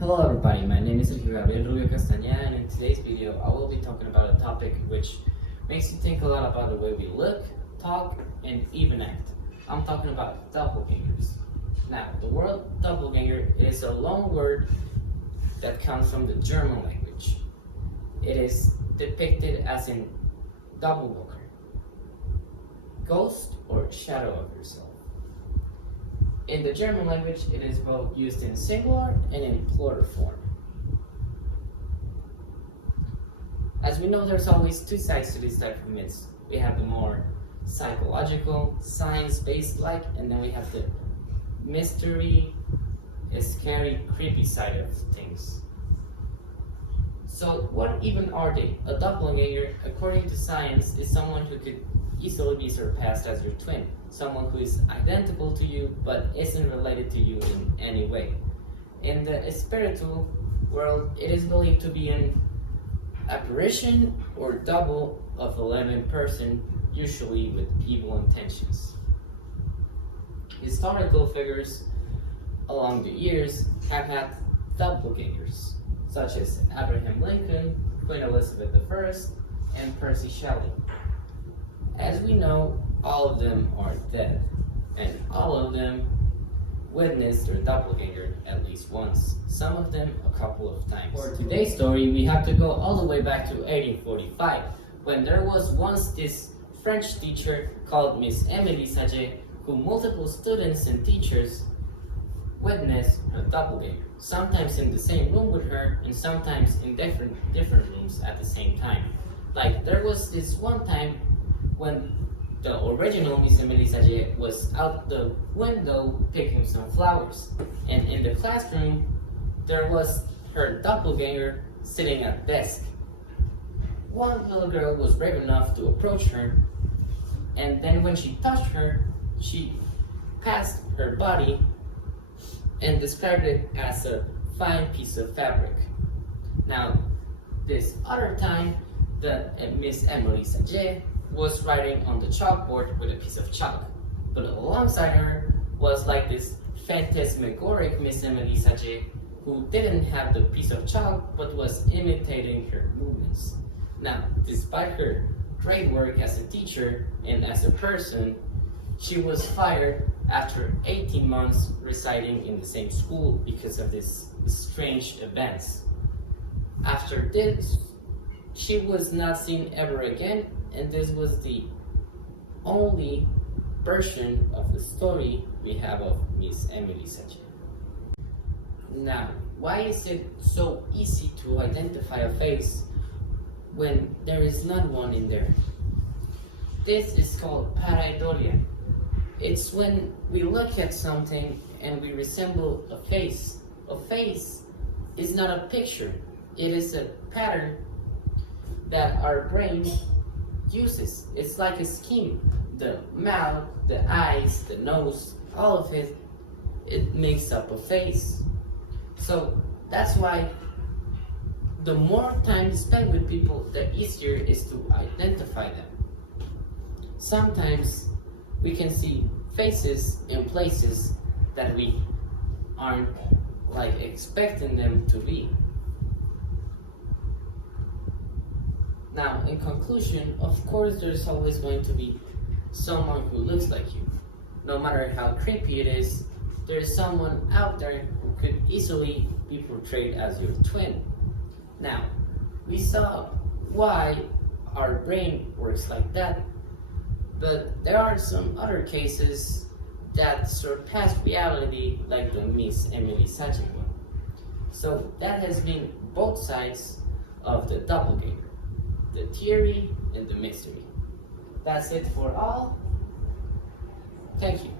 Hello everybody, my name is Sergio Gabriel Rubio Castañeda, and in today's video I will be talking about a topic which makes you think a lot about the way we look, talk, and even act. I'm talking about doppelgangers. Now, the word doppelganger is a long word that comes from the German language. It is depicted as in doppelganger, ghost or shadow of yourself. In the German language, it is both used in singular and in plural form. As we know, there's always two sides to this type of myths. We have the more psychological, science-based like, and then we have the mystery, scary, creepy side of things. So what even are they? A doppelganger, according to science, is someone who could easily be surpassed as your twin. Someone who is identical to you but isn't related to you in any way. In the spiritual world, it is believed to be an apparition or double of a living person, usually with evil intentions. Historical figures along the years have had doppelgangers, such as Abraham Lincoln, Queen Elizabeth I, and Percy Shelley. As we know, all of them are dead, and all of them witnessed their doppelganger at least once, some of them a couple of times. For today's story, we have to go all the way back to 1845, when there was once this French teacher called Miss Emily Saget, who multiple students and teachers witnessed a doppelganger, sometimes in the same room with her, and sometimes in different rooms at the same time. Like, there was this one time when the original Miss Emily Saget was out the window picking some flowers, and in the classroom there was her doppelganger sitting at the desk. One little girl was brave enough to approach her, and then when she touched her, she passed her body and described it as a fine piece of fabric. Now, this other time, the Miss Emily Saget was writing on the chalkboard with a piece of chalk, but alongside her was like this phantasmagoric Miss Emily Saget, who didn't have the piece of chalk but was imitating her movements. Now, despite her great work as a teacher and as a person, she was fired after 18 months residing in the same school because of these strange events. After this, she was not seen ever again, and this was the only version of the story we have of Miss Emily Saget. Now, why is it so easy to identify a face when there is not one in there? This is called pareidolia. It's when we look at something and we resemble a face. A face is not a picture, it is a pattern that our brain uses. It's like a scheme. The mouth, the eyes, the nose, all of it, it makes up a face. So that's why the more time you spend with people, the easier it is to identify them. Sometimes we can see faces in places that we aren't like expecting them to be. Now, in conclusion, of course there's always going to be someone who looks like you. No matter how creepy it is, there's someone out there who could easily be portrayed as your twin. Now, we saw why our brain works like that, but there are some other cases that surpass reality, like the Miss Emily Saget one. So that has been both sides of the doppelganger, the theory and the mystery. That's it for all. Thank you.